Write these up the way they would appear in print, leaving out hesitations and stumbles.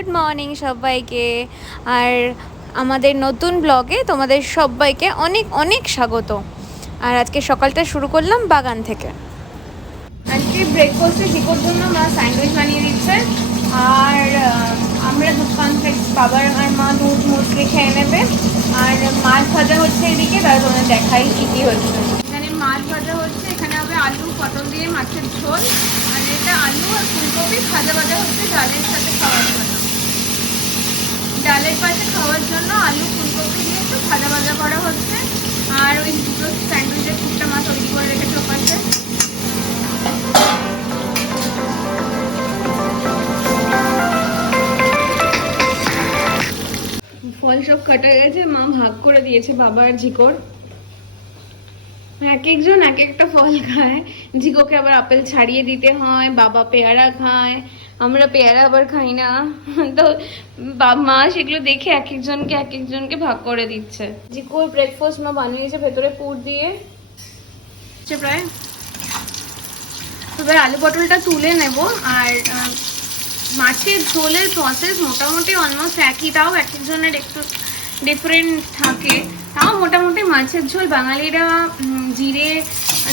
Good morning সবাইকে। আর আমাদের নতুন ব্লগে তোমাদের সবাইকে অনেক অনেক স্বাগত। আর আজকে সকালটা শুরু করলাম বাগান থেকে। আজকে ব্রেকফাস্টে জিকোর জন্য মা স্যান্ডউইচ বানিয়ে দিচ্ছে। আর আমরা দুধ কনফ্লেক্স, বাবার আর মা দুধ মুসলি খেয়ে নেবে। আর মাছ ভাজা হচ্ছে এদিকে, তারা তোমাদের দেখাই কী কী হচ্ছে। এখানে মাছ ভাজা হচ্ছে, এখানে হবে আলু পটল দিয়ে মাছের ঝোল। আর এটা আলু আর ফুলকপি ভাজা ভাজা হচ্ছে ডালের সাথে খাওয়ার জন্য। ডালের পাশে খাওয়ার জন্য আলু ফুলকপি দিয়ে একটু ভাজা ভাজা করা হচ্ছে। আর ওই দুটো স্যান্ডউইচের টুকটা মাছ তৈরি করে রেখেছে ওপাশে। ফল সব কাটা গেছে, মা ভাগ করে দিয়েছে বাবা আর ঝিকোর। এক একজন এক একটা ফল খায়। ঝিকোকে আবার আপেল ছাড়িয়ে দিতে হয়, বাবা পেয়ারা খায়, আমরা পেয়ারা আবার খাই না। তো মা সেগুলো দেখে এক একজনকে ভাগ করে দিচ্ছে। ঝিকোর ব্রেকফাস্ট মা বানিয়েছে ভেতরে পুর দিয়ে প্রায়। এবার আলু পটলটা তুলে নেব। আর মাছের ঝোলের প্রসেস মোটামুটি অলমোস্ট একই, তাও এক একজনের একটু ডিফারেন্ট থাকে। তাও মোটামুটি মাছের ঝোল বাঙালিরা জিরে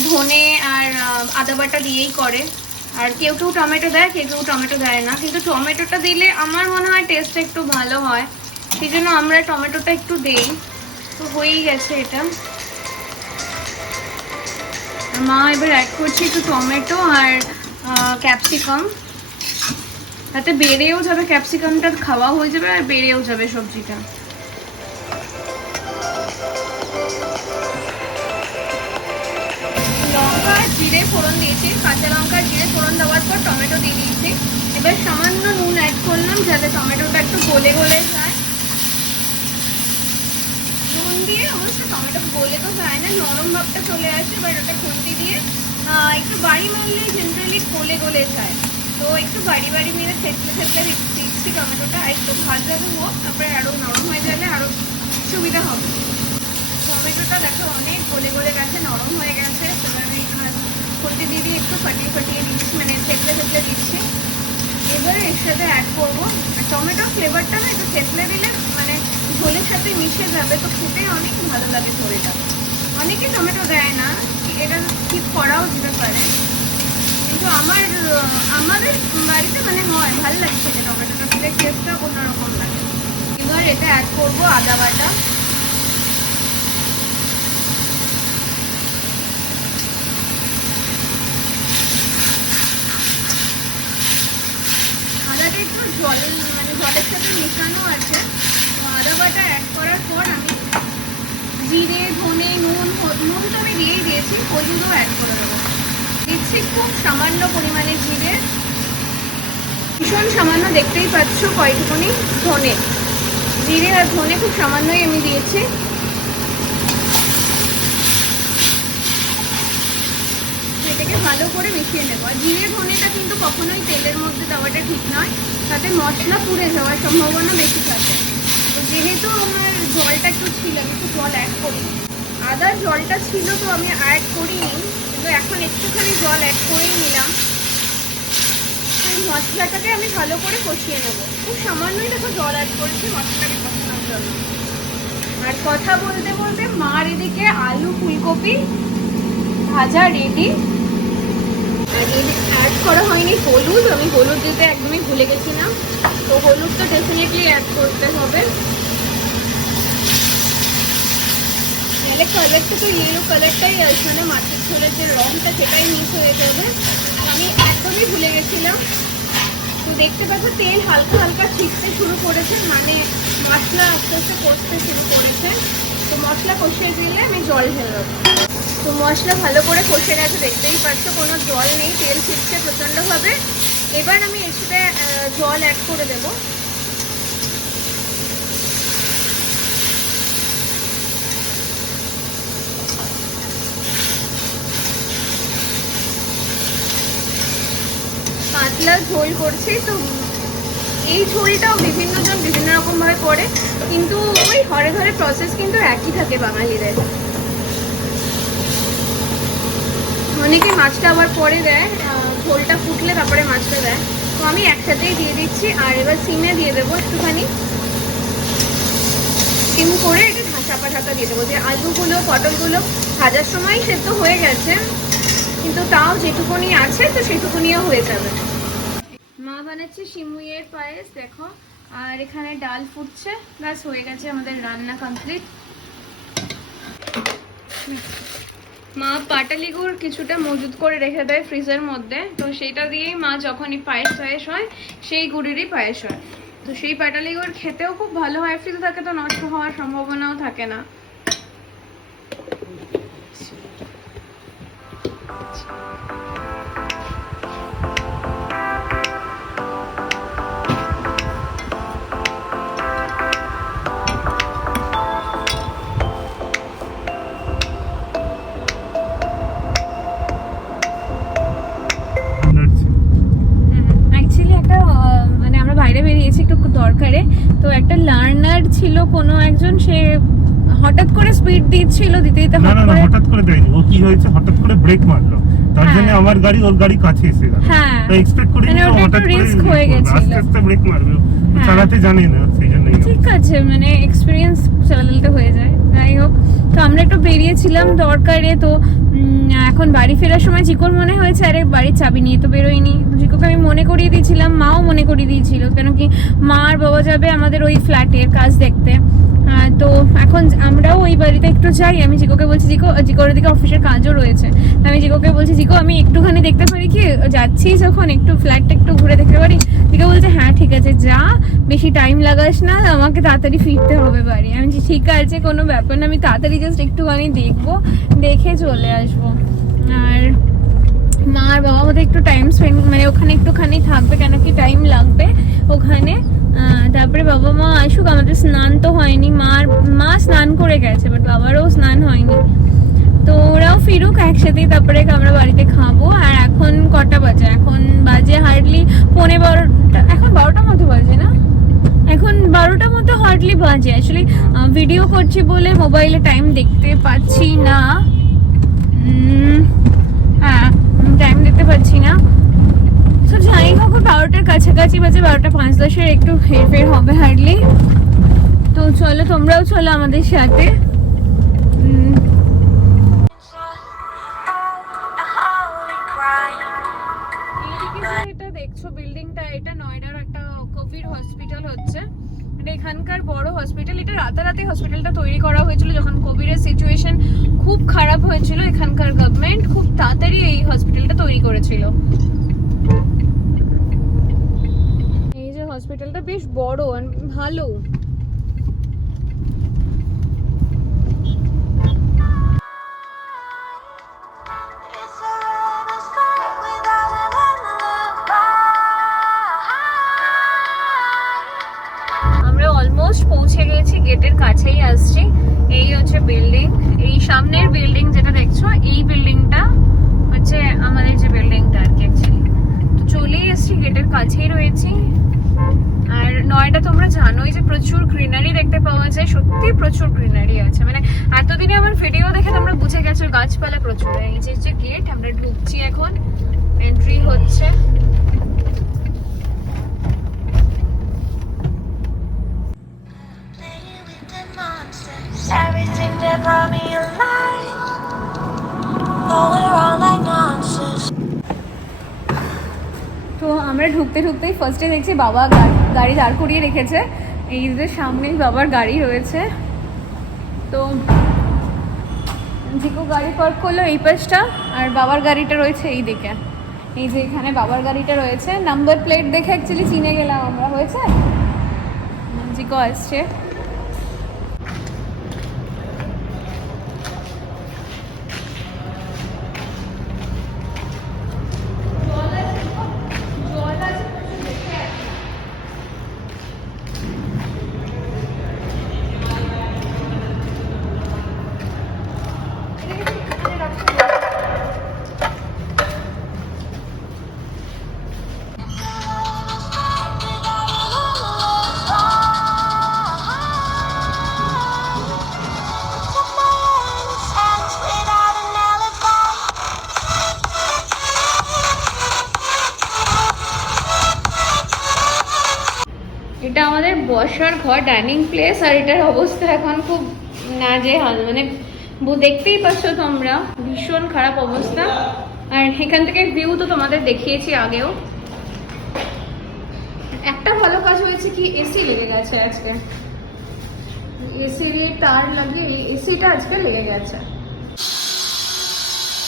ধনে আর আদা বাটা দিয়েই করে। আর কেউ কেউ টমেটো দেয়, কেউ কেউ টমেটো দেয় না, কিন্তু টমেটোটা দিলে আমার মনে হয় টেস্টটা একটু ভালো হয়, সেই জন্য আমরা টমেটোটা একটু দেই। তো হয়েই গেছে এটা। মা এবার অ্যাড করছি একটু টমেটো আর ক্যাপসিকাম, তাতে বেড়েও যাবে, ক্যাপসিকামটা খাওয়া হয়ে যাবে আর বেড়েও যাবে সবজিটা। লঙ্কা জিরে ফোড়ন দিয়েছি, কাঁচা লঙ্কা জিরে ফোড়ন দেওয়ার পর টমেটো দিয়ে দিয়েছি। এবার সামান্য নুন অ্যাড করলাম যাতে টমেটোটা একটু গলে গলে যায়। নুন দিয়ে অবশ্য টমেটো গলে তো যায় না, নরম ভাবটা চলে আসে। এবার ওটা খুন্তি দিয়ে একটু বাড়ি মারলে জেনারেলি গলে গলে যায়। তো একটু বাড়ি বাড়ি মেরে থেতলে দিচ্ছি টমেটোটা। একটু ভাজা হোক, তারপরে আরও নরম হয়ে গেলে আরও সুবিধা হবে। টমেটোটা দেখো অনেক গলে গলে গেছে, নরম হয়ে গেছে। এবার আমি খুন্তি দিয়ে একটু ফাটিয়ে দিচ্ছি, মানে থেতলে দিচ্ছি। এবারে এর সাথে অ্যাড করবো টমেটোর ফ্লেভারটা না একটু থেতলে দিলে মানে ঝোলের সাথে মিশে যাবে, তো খেতে অনেক ভালো লাগে ঝোলটা। অনেকে টমেটো দেয় না, এটা স্কিপ করাও যেতে পারে, কিন্তু আমাদের বাড়িতে মানে হয় ভালো লাগছে যে টমেটোটা দিলে টেস্টটা অন্যরকম লাগে। এবার এটা অ্যাড করবো আদা বাটা। আদাটা একটু জলের সাথে মেশানো আছে। তো আদা বাটা অ্যাড করার পর আমি জিরে ধনে নুন তো আমি দিয়েই দিয়েছি, হলুদও অ্যাড করে দেবো। দিচ্ছি খুব সামান্য পরিমাণে জিরে, ভীষণ সামান্য, দেখতেই পাচ্ছ কয়েকটুকুনি ধনে। জিরে আর ধনে খুব সামান্যই আমি দিয়েছি। এটাকে ভালো করে মিশিয়ে নেবো। আর জিরে ধনেটা কিন্তু কখনোই তেলের মধ্যে দেওয়াটা ঠিক নয়, তাতে মশলা পুড়ে যাওয়ার সম্ভাবনা বেশি থাকে। তো যেহেতু আমার জলটা একটু ছিল, আমি একটু জল অ্যাড করি। আদার জলটা ছিল তো আমি অ্যাড করিনি, কিন্তু এখন একটুখানি জল অ্যাড করেই নিলাম। মশলাটাকে আমি ভালো করে কষিয়ে নেবো। খুব সামান্যই দেখো জল অ্যাড করেছি মশলাটাকে কষানোর জন্য। আর কথা বলতে বলতে মার এদিকে আলু ফুলকপি ভাজা রেডি। আর অ্যাড করা হয়নি হলুদ, আমি হলুদ দিতে একদমই ভুলে গেছিলাম, তো হলুদটা ডেফিনেটলি অ্যাড করতে হবে। নাহলে কালারটা তো ইয়েলো কালারটাই আসবে না, মাছের ঝোলের যে রঙটা সেটাই মিস হয়ে যাবে। আমি একদমই ভুলে গেছিলাম। তো দেখতে পাচ্ছ তেল হালকা হালকা ছিটতে শুরু করেছে, মানে মশলা আস্তে আস্তে কষতে শুরু করেছে। তো মশলা কষিয়ে দিলে আমি জল ঢেলে দেবো। তো মশলা ভালো করে কষে গেছে, দেখতেই পাচ্ছ কোনো জল নেই, তেল ছিটছে প্রচণ্ডভাবে। এবার আমি এর সাথে জল অ্যাড করে দেবো। পাতলা ঝোল করছি, তো এই ঝোলটাও বিভিন্ন জন বিভিন্ন রকমভাবে করে, কিন্তু ওই ঘরে ঘরে প্রসেস কিন্তু একই থাকে বাঙালিদের। অনেকে মাছটা আবার পরে দেয়, ঝোলটা ফুটলে তারপরে মাছটা দেয়। তো আমি একসাথেই দিয়ে দিচ্ছি। আর এবার সিমে দিয়ে দেবো একটুখানি, সিম করে এটা চাপা ঢাকা দিয়ে দেবো। যে আলুগুলো পটলগুলো ভাজার সময় সেদ্ধ হয়ে গেছে, কিন্তু তাও যেটুকুনি আছে তো সেটুকুনিও হয়ে যাবে। মা বানাচ্ছে সিমুইয়ের পায়েস দেখো, আর এখানে ডাল ফুটছে, ব্যাস হয়ে গেছে আমাদের রান্না কমপ্লিট। মা পাটালি গুড় কিছুটা মজুদ করে রেখে দেয় ফ্রিজের মধ্যে, তো সেটা দিয়েই মা যখনই পায়েস হয় সেই গুড়েরই পায়েস হয়। তো সেই পাটালি গুড় খেতেও খুব ভালো হয়, ফ্রিজে থাকে তো নষ্ট হওয়ার সম্ভাবনাও থাকে না। বাইরে বেরিয়েছি একটু দরকারে, তো একটা লার্নার ছিল কোনো একজন, সে হঠাৎ করে স্পিড দিচ্ছিল, দিতে দিতে হঠাৎ করে দেয়নি, ও কি হয়েছে হঠাৎ করে ব্রেক মারলো, তার জন্য আমার গাড়ি ওর গাড়ি কাছে এসে গেল। হ্যাঁ, তো এক্সপেক্ট করি মানে ওটা একটু রিস্ক হয়ে গেছিল, আস্তে আস্তে ব্রেক মারবে, চালাতে জানে না সেই জন্য। ঠিক আছে, মানে এক্সপেরিয়েন্স চালাতে হয়ে যায়। যাই হোক, তো আমরা একটু বেরিয়েছিলাম দরকারে, তো এখন বাড়ি ফেরার সময় চিকোর মনে হয়েছে আরে বাড়ির চাবি নিয়ে তো বেরোয়নি। চিকোকে আমি মনে করিয়ে দিয়েছিলাম, মাও মনে করিয়ে দিয়েছিল, কেন কি মা আর বাবা যাবে আমাদের ওই ফ্ল্যাটের কাজ দেখতে। তো এখন আমরাও ওই বাড়িতে একটু যাই। আমি জিকোকে বলছি, জিকোর ওদিকে অফিসের কাজও রয়েছে, আমি জিকোকে বলছি জিকো আমি একটুখানি দেখতে পারি কি, যাচ্ছি যখন একটু ফ্ল্যাটটা একটু ঘুরে দেখতে পারি। জিকো বলছে হ্যাঁ ঠিক আছে যা, বেশি টাইম লাগাস না, আমাকে তাড়াতাড়ি ফিরতে হবে বাড়ি। আমি বলছি ঠিক আছে কোনো ব্যাপার না, আমি তাড়াতাড়ি জাস্ট একটুখানি দেখবো, দেখে চলে আসবো। আর মা আর বাবা মধ্যে একটু টাইম স্পেন্ড, মানে ওখানে একটুখানি থাকবে, কেন কি টাইম লাগবে ওখানে। তারপরে বাবা মা আসুক, আমাদের স্নান তো হয়নি, মা স্নান করে গেছে, বাট বাবারও স্নান হয়নি, তো ওরাও ফিরুক একসাথেই, তারপরে আমরা বাড়িতে খাবো। আর এখন কটা বাজে, এখন বাজে হার্ডলি 11:30, এখন 12টার মতো বাজে না, এখন 12টার মতো হার্ডলি বাজে। অ্যাকচুয়ালি ভিডিও করছি বলে মোবাইলে টাইম দেখতে পাচ্ছি না, হ্যাঁ টাইম দেখতে পাচ্ছি না। তো যাই হোক 12টার কাছাকাছি বাজে, 12টা 5-10 একটু হেরফের হবে হার্ডলি। তো চলো তোমরাও চলো আমাদের সাথে। এটা দেখছো বিল্ডিংটা, এটা নয়ডার একটা কোভিড হসপিটাল হচ্ছে, এটা এখানকার বড় হসপিটাল। এটা রাতারাতি হসপিটালটা তৈরি করা হয়েছিল যখন কোভিডের সিচুয়েশন খুব খারাপ হয়েছিল, এখানকার গভর্নমেন্ট খুব তাড়াতাড়ি এই হসপিটালটা তৈরি করেছিল। এই যে হসপিটালটা বেশ বড় আর ভালো। পৌঁছে গেছি, গেটের কাছেই আসছি। এই হচ্ছে বিল্ডিং, এই সামনের বিল্ডিং যেটা দেখছো, এই বিল্ডিংটা হচ্ছে আমাদের যে বিল্ডিংটা আর কি অ্যাকচুয়ালি। তো চলেই এসছি, গেটের কাছেই রয়েছি। আর নয়ডা তোমরা জানোই যে প্রচুর গ্রিনারি দেখতে পাওয়া যায়, সত্যি প্রচুর গ্রিনারি আছে, মানে এতদিনে আমার ভিডিও দেখে তোমরা বুঝে গেছো গাছপালা প্রচুর। এই যে গেট, আমরা ঢুকছি এখন, এন্ট্রি হচ্ছে। Everything that brought me alive, all around like nonsense. তো আমরা ঢুকতেই ফার্স্টে দেখছি বাবা গাড়ি দাঁড় করিয়ে রেখেছে, এই যে সামনেই বাবার গাড়ি রয়েছে। তো জিকো গাড়ি পার্ক করলো এই পাশটা, আর বাবার গাড়িটা রয়েছে এই দিকে। এই যে এখানে বাবার গাড়িটা রয়েছে, নাম্বার প্লেট দেখে অ্যাকচুয়ালি চিনে গেলাম আমরা। হয়েছে, জিকো আসছে। ঘর, ডাইনিং প্লেস, আর এটার অবস্থা এখন খুব নাজেহাল, মানে দেখতেই পাচ্ছ তোমরা, ভীষণ খারাপ অবস্থা। আর এখান থেকে ভিউ তো তোমাদের দেখিয়েছি আগেও। একটা ভালো কাজ হয়েছে কি, এসি লেগে গেছে আজকে, এসির তার লাগিয়ে এসিটা আজকে লেগে গেছে।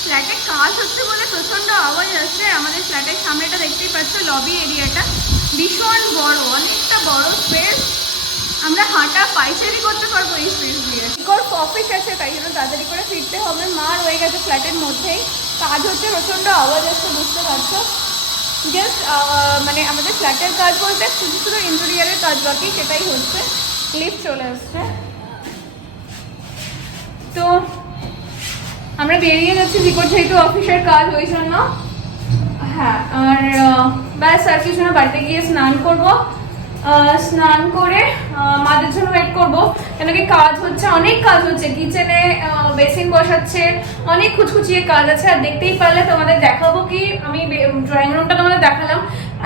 ফ্ল্যাটে কাজ হচ্ছে বলে প্রচন্ড আওয়াজ আসছে। আমাদের ফ্ল্যাটের সামনেটা দেখতেই পাচ্ছ, লবি এরিয়াটা ভীষণ বড়, অনেকটা বড় স্পেস, আমরা হাঁটা পাইচারি করতে পারবো এই স্পেস দিয়ে। ইকোর অফিস আছে, তাই জন্য তাড়াতাড়ি করে ফিরতে হবে। মা রয়ে গেছে ফ্ল্যাটের মধ্যেই, কাজ হচ্ছে, প্রচন্ড আওয়াজ আসছে, বুঝতে পারছো। জাস্ট মানে আমাদের ফ্ল্যাটের কাজ বলতে শুধু শুধু ইন্টেরিয়ারের কাজ বাকি, সেটাই হচ্ছে। লিফট চলে আসছে, তো আমরা বেরিয়ে যাচ্ছি জিকোর যেহেতু অফিসের কাজ, ওই জন্য। হ্যাঁ, আর ব্যাস আর কিছু না, বাড়িতে গিয়ে স্নান করব, স্নান করে মাদের জন্য ওয়েট করবো, কেন কি কাজ হচ্ছে, অনেক কাজ হচ্ছে, কিচেনে বেসিন বসাচ্ছে, অনেক খুচখুচিয়ে কাজ আছে। আর দেখতেই পারলে তোমাদের দেখাবো কি, আমি ড্রয়িং রুমটা তোমাদের দেখালাম,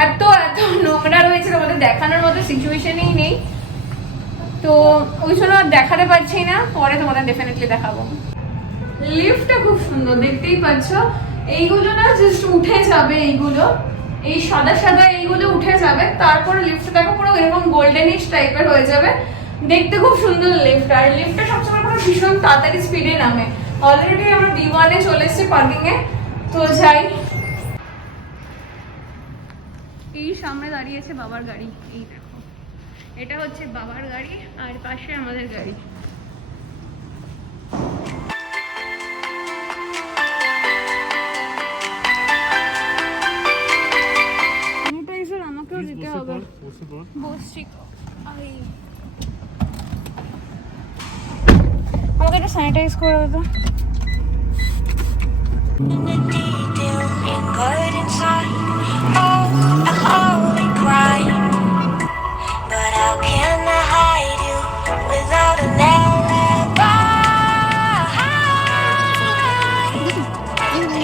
এত এত নোংরা রয়েছে, তোমাদের দেখানোর মতো সিচুয়েশনেই নেই, তো ওই জন্য দেখাতে পারছি না, পরে তোমাদের ডেফিনেটলি দেখাবো। লিফটটা খুব সুন্দর, দেখতেই পাচ্ছ। এইগুলো না জাস্ট উঠে যাবে, এইগুলো এই সাদা সাদা এইগুলো উঠে যাবে, তারপরে লিফটটা দেখো পুরো এরকম গোল্ডেনিশ টাইপের হয়ে যাবে, দেখতে খুব সুন্দর লিফট। আর লিফটটা সবসময় পুরো ভীষণ তাড়াতাড়ি স্পিডে নামে। অলরেডি আমরা B1-এ চলে এসেছি পার্কিং এ, তো যাই। এই সামনে দাঁড়িয়েছে বাবার গাড়ি, এই দেখো, এটা হচ্ছে বাবার গাড়ি, আর পাশে আমাদের গাড়ি। আমাকেও দিতে হবে, বসছি, আমাকে একটা স্যানিটাইজ করে দাও। Good inside. Oh, I only cry. But how can I hide you without an alibi?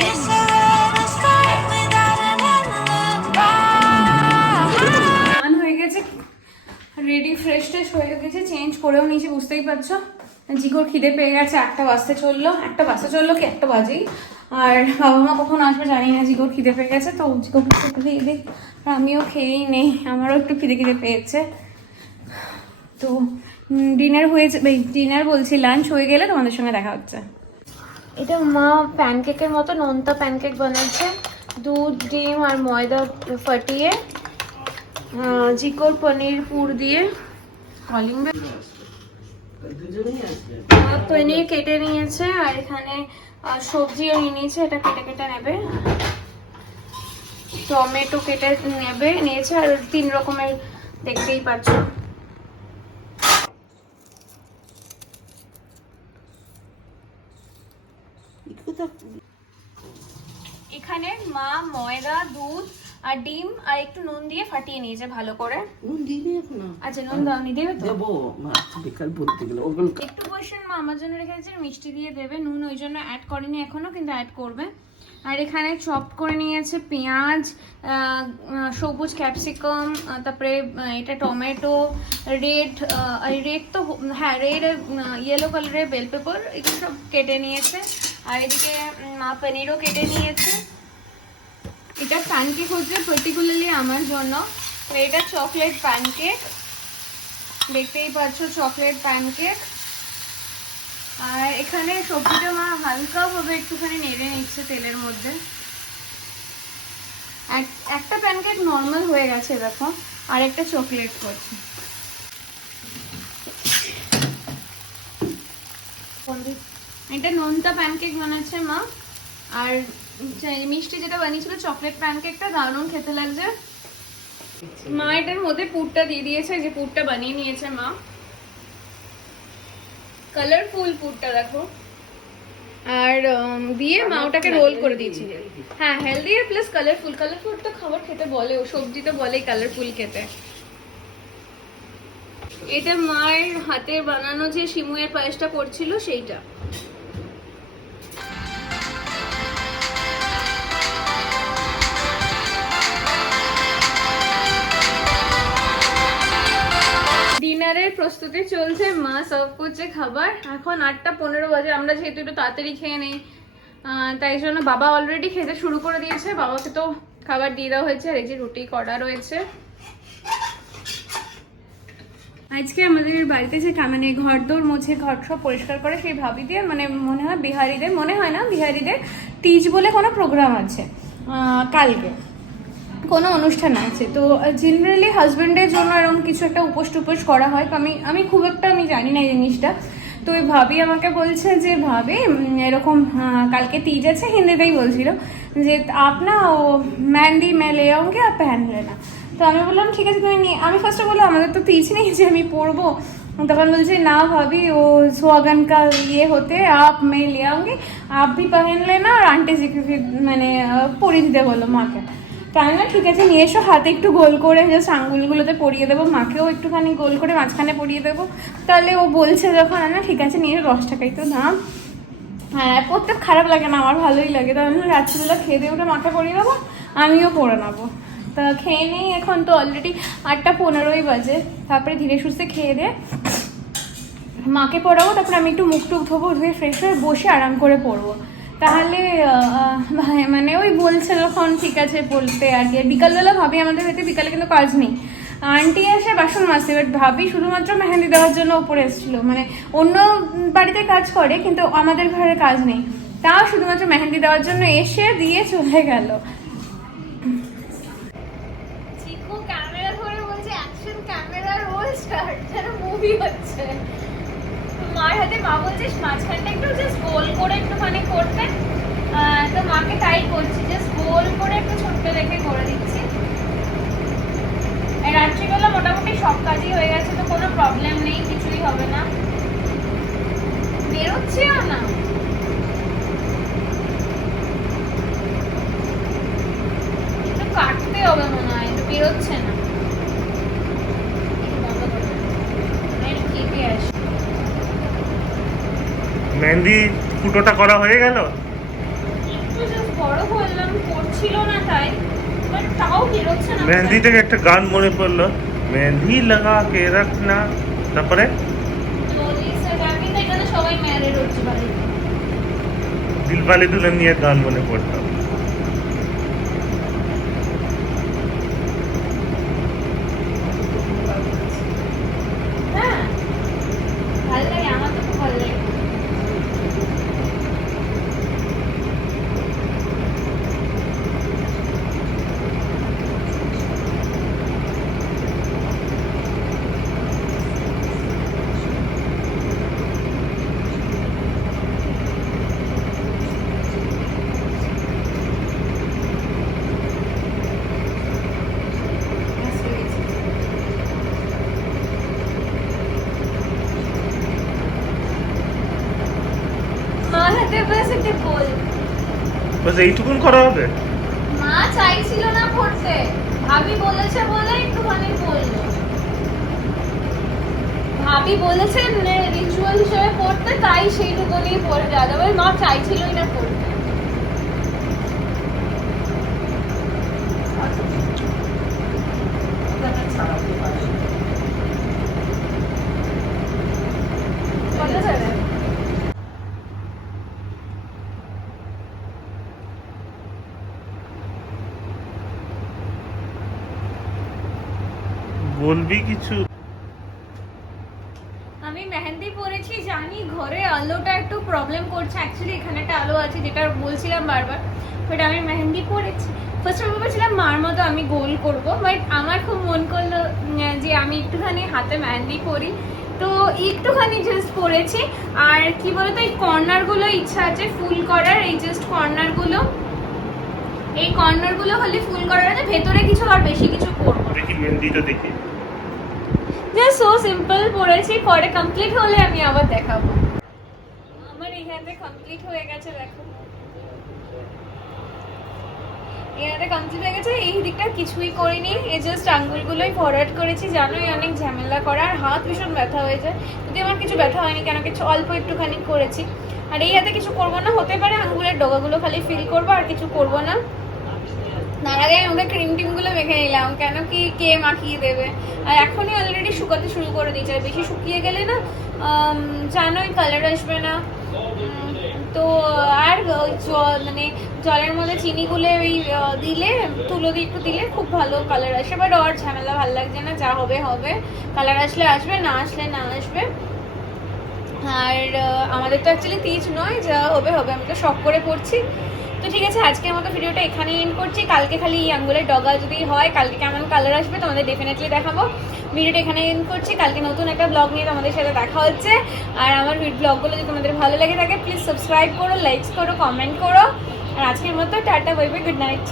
It's a roller start without an alibi. হয়ে গেছে, রেডি, ফ্রেশ ট্রেশ হয়ে গেছে, চেঞ্জ করেও নিয়েছি, বুঝতেই পারছো। জিগোর খিদে পেয়ে গেছে, 1টা বাজতে চললো, 1টা বাজতে চললো কি 1টা বাজেই। আর বাবা মা কখন আসবে জানি না, জিগোর খিদে পেয়ে গেছে, তো জিগোকে একটু খেয়ে দিই, আর আমিও খেয়েই নেই, আমারও একটু খিদে পেয়েছে। তো ডিনার হয়েছে, ডিনার বলছি লাঞ্চ হয়ে গেলে তোমাদের সঙ্গে দেখা হচ্ছে। এটা মা প্যানকেকের মতো নোনতা প্যানকেক বানাচ্ছে, দুধ, ডিম আর ময়দা ফাটিয়ে, জিকোর পনির পুর দিয়ে, পনির কেটে নিয়েছে, আর এখানে সবজিও নিয়ে নিয়েছে, এটা কেটে কেটে নেবে, টমেটো কেটে নিয়েছে, আর 3 রকমের দেখতেই পাচ্ছ। এখানে মা ময়দা, দুধ আর ডিম আর একটু নুন দিয়ে ফাটিয়ে নিয়েছে ভালো করে। নুন দিবি এখন? আচ্ছা, নুন দাওনি, দেবে তো? দেবো, বিকাল পড়তে গেলে ওগুলো একটু বসেন, মা আমার জন্য রেখেছে, মিষ্টি দিয়ে দেবে, নুন ওই জন্য অ্যাড করেনি এখনো, কিন্তু অ্যাড করবে। আর এখানে চপ করে নিয়েছে পেঁয়াজ, সবুজ ক্যাপসিকাম, তারপরে এটা টমেটো, রেড তো হ্যাঁ রেড, ইয়েলো কালারের বেল পেপার, এগুলো সব কেটে নিয়েছে। আর এদিকে মা পনিরও কেটে নিয়েছে। এটা প্যানকেক হচ্ছে পার্টিকুলারলি আমার জন্য, তো এটা চকলেট প্যানকেক, দেখতেই পাচ্ছ চকলেট প্যানকেক। আর এখানে সবজিটা মা হালকাভাবে একটুখানি নেড়ে নিচ্ছে তেলের মধ্যে। একটা প্যানকেক নর্মাল হয়ে গেছে দেখো, আর একটা চকলেট করছে। এটা নোনতা প্যানকেক বানাচ্ছে মা, আর মিষ্টি যেটা বানিয়েছিল চকলেট প্যানকেকটা দারুণ খেতে লাগছে। মা এটার মধ্যে পুরটা দিয়ে দিয়েছে, যে পুরটা বানিয়ে নিয়েছে মা, কালারফুল পুরটা দেখো, আর দিয়ে মা ওটাকে রোল করে দিয়েছি। হ্যাঁ, হেলদি আর প্লাস কালারফুল, কালারফুল তো খাবার খেতে বলে, ও সবজি তো বলেই কালারফুল খেতে। এটা মায়ের হাতের বানানো যে শিমুয়ের পায়েসটা করছিল সেইটা। ডিনার ডিনারের প্রস্তুতি চলছে, মা সার্ভ করছে খাবার। এখন 8:15 বাজে, আমরা যেহেতু একটু তাড়াতাড়ি খেয়ে নেই তাই জন্য বাবা অলরেডি খেতে শুরু করে দিয়েছে। বাবাকে তো খাবার দিয়ে দেওয়া হয়েছে, আর এই যে রুটি করা রয়েছে। আজকে আমাদের বাড়িতে যে মানে ঘর দৌড় মুছে ঘর সব পরিষ্কার করে সেই ভাবিদের মানে মনে হয় বিহারিদের, মনে হয় না বিহারিদের তিজ বলে কোনো প্রোগ্রাম আছে কালকে, কোনো অনুষ্ঠান আছে। তো জেনারেলি হাজব্যান্ডের জন্য এরকম কিছু একটা উপোস টুপোস করা হয়। তো আমি খুব একটা আমি জানি না এই জিনিসটা। তো ওই ভাবি আমাকে বলছে যে ভাবি এরকম কালকে तीज আছে, হিন্দিতেই বলছিল যে आप ना वो मेहंदी मैं ले आऊँगी आप पहन लेना। তো আমি বললাম ঠিক আছে তুমি নিয়ে, আমি ফার্স্টে বললাম আমাদের তো तीज নেই যে আমি পরবো। তখন বলছে না ভাবি वो सुहागन का ये होते आप मैं ले आऊँगी आप भी पहन लेना और आंटी जी की फिर मैंने পরিয়ে দিতে বললো মাকে। তাই না ঠিক আছে নিয়ে এসো, হাতে একটু গোল করে জাস্ট আঙ্গুলগুলোতে পরিয়ে দেবো, মাকেও একটুখানি গোল করে মাঝখানে পরিয়ে দেবো। তাহলে ও বলছে যখন না ঠিক আছে নিয়ে 10 টাকাই তো দাম, হ্যাঁ পরতে খারাপ লাগে না, আমার ভালোই লাগে। তাই আমি রাত্রিবেলা খেয়ে দিয়ে ওটা মাকে পরিয়ে দেবো, আমিও পরে নেবো। তা খেয়ে নেই, এখন তো অলরেডি 8:15 বাজে। তারপরে ধীরে সুস্থে খেয়ে দিয়ে মাকে পড়াবো, তারপরে আমি একটু মুখ টুক ধোবো, ধুয়ে ফ্রেশ হয়ে বসে আরাম করে পড়বো। তাহলে মানে ওই বলছে যখন ঠিক আছে বলতে আর কি। বিকালবেলা ভাবি আমাদের বাড়িতে বিকালে কিন্তু কাজ নেই, আন্টি এসে বাসন মাজছে, বাট ভাবি শুধুমাত্র মেহেন্দি দেওয়ার জন্য উপরে এসেছিল। মানে অন্য বাড়িতে কাজ করে কিন্তু আমাদের ঘরে কাজ নেই, তাও শুধুমাত্র মেহেন্দি দেওয়ার জন্য এসে দিয়ে চলে গেল। চিকু ক্যামেরা ধরে বলছে অ্যাকশন ক্যামেরা রোল স্টার্ট, যেন মুভি হচ্ছে। মার হাতে মা বলছে মাঝখানটা একটু জাস্ট গোল করে একটুখানি করতে, তো মাকে তাই করছি, জাস্ট গোল করে একটু ছোট্ট রেখে করে দিচ্ছি। রাত্রিবেলা মোটামুটি সব কাজই হয়ে গেছে, তো কোনো প্রবলেম নেই, কিছুই হবে না। বেরোচ্ছেও না, একটু কাটতে হবে মনে হয়, একটু বেরোচ্ছে না। কেটে আসি। মেহেন্দি ফুটোটা করা হয়ে গেল, একটু জাস্ট বড় করলাম, করছিল না তাই, বাট তাও বেরোচ্ছে না। মেহেন্দি থেকে একটা গান মনে পড়লো, মেহেন্দি লাগা কে রাখনা, তারপরে এখানে সবাই ম্যারেড হচ্ছে বাড়িতে। দিলওয়ালে দুলহানিয়া গান মনে পড়তো। হ্যাঁ ভালো লাগে, আমার তো খুব ভালো লাগে। মার হাতে বাস একটা গোল, বাস এইটুকুন করা হবে। মা চাইছিল না পড়তে, ভাবি বলেছে বলে একটুখানি বললো। ভাবি বলেছেন রিচুয়াল হিসেবে পড়তে, তাই সেইটুকু নিয়ে পড়ে যাবে, মা চাইছিলই না পড়তে। কত যাবে? বলবি কিছু? আমি মেহেন্দি পরেছি, জানি ঘরে আলোটা একটু প্রবলেম করছে। অ্যাকচুয়ালি এখানে একটা আলো আছে যেটা বলছিলাম বারবার, বাট আমি মেহেন্দি পরেছি। ফার্স্ট অফ ভেবেছিলাম মার মতো আমি গোল করব, বাট আমার খুব মন করলো যে আমি একটুখানি হাতে মেহেন্দি করি, তো একটুখানি জাস্ট করেছি। আর কি বলতো এই কর্নারগুলো ইচ্ছা আছে ফুল করার, এই জাস্ট কর্নারগুলো, এই কর্নারগুলো হলে ফুল করার আছে, ভেতরে কিছু আর বেশি কিছু করবো না। দেখি মেহেন্দিটা দেখি। জাস্ট সো সিম্পল পড়েছি, পরে কমপ্লিট হলে আমি আবার দেখাবো। আমার এখানে কমপ্লিট হয়ে গেছে, দেখো এখানে কমপ্লিট হয়ে গেছে। এই দিকটা কিছুই করিনি, এই জাস্ট আঙ্গুলগুলোই ফরওয়ার্ড করেছি। জানোই অনেক ঝামেলা করা, আর হাত ভীষণ ব্যথা হয়ে যায়। যদি আমার কিছু ব্যথা হয়নি, কেন কিছু অল্প একটুখানি করেছি। আর এই হাতে কিছু করবো না, হতে পারে আঙ্গুলের ডগাগুলো খালি ফিল করবো, আর কিছু করবো না। তার আগে আমরা ক্রিম টিমগুলো মেখে নিলাম, কেন কি কে মাখিয়ে দেবে। আর এখনই অলরেডি শুকাতে শুরু করে দিয়েছে, আর বেশি শুকিয়ে গেলে না জানোই কালার আসবে না। তো আর ওই মানে জলের মধ্যে চিনি গুলে ওই দিলে, তুলো দিয়ে একটু দিলে খুব ভালো কালার আসে। বাট ওর ঝামেলা ভালো লাগছে না, যা হবে হবে, কালার আসলে আসবে, না আসলে না আসবে। আর আমাদের তো অ্যাকচুয়ালি তিজ নয়, যা হবে হবে, আমি তো শখ করে পড়ছি। তো ঠিক আছে, আজকের মতো ভিডিওটা এখানেই এন্ড করছি। কালকে খালি এই আঙ্গুলের ডগা যদি হয়, কালকে কেমন কালার আসবে তোমাদের ডেফিনেটলি দেখাবো। ভিডিওটা এখানে এন্ড করছি, কালকে নতুন একটা ব্লগ নিয়ে তোমাদের সাথে দেখা হচ্ছে। আর আমার ব্লগগুলো যদি তোমাদের ভালো লাগে থাকে প্লিজ সাবস্ক্রাইব করো, লাইকস করো, কমেন্ট করো। আর আজকের মতো tata, bye bye, good night.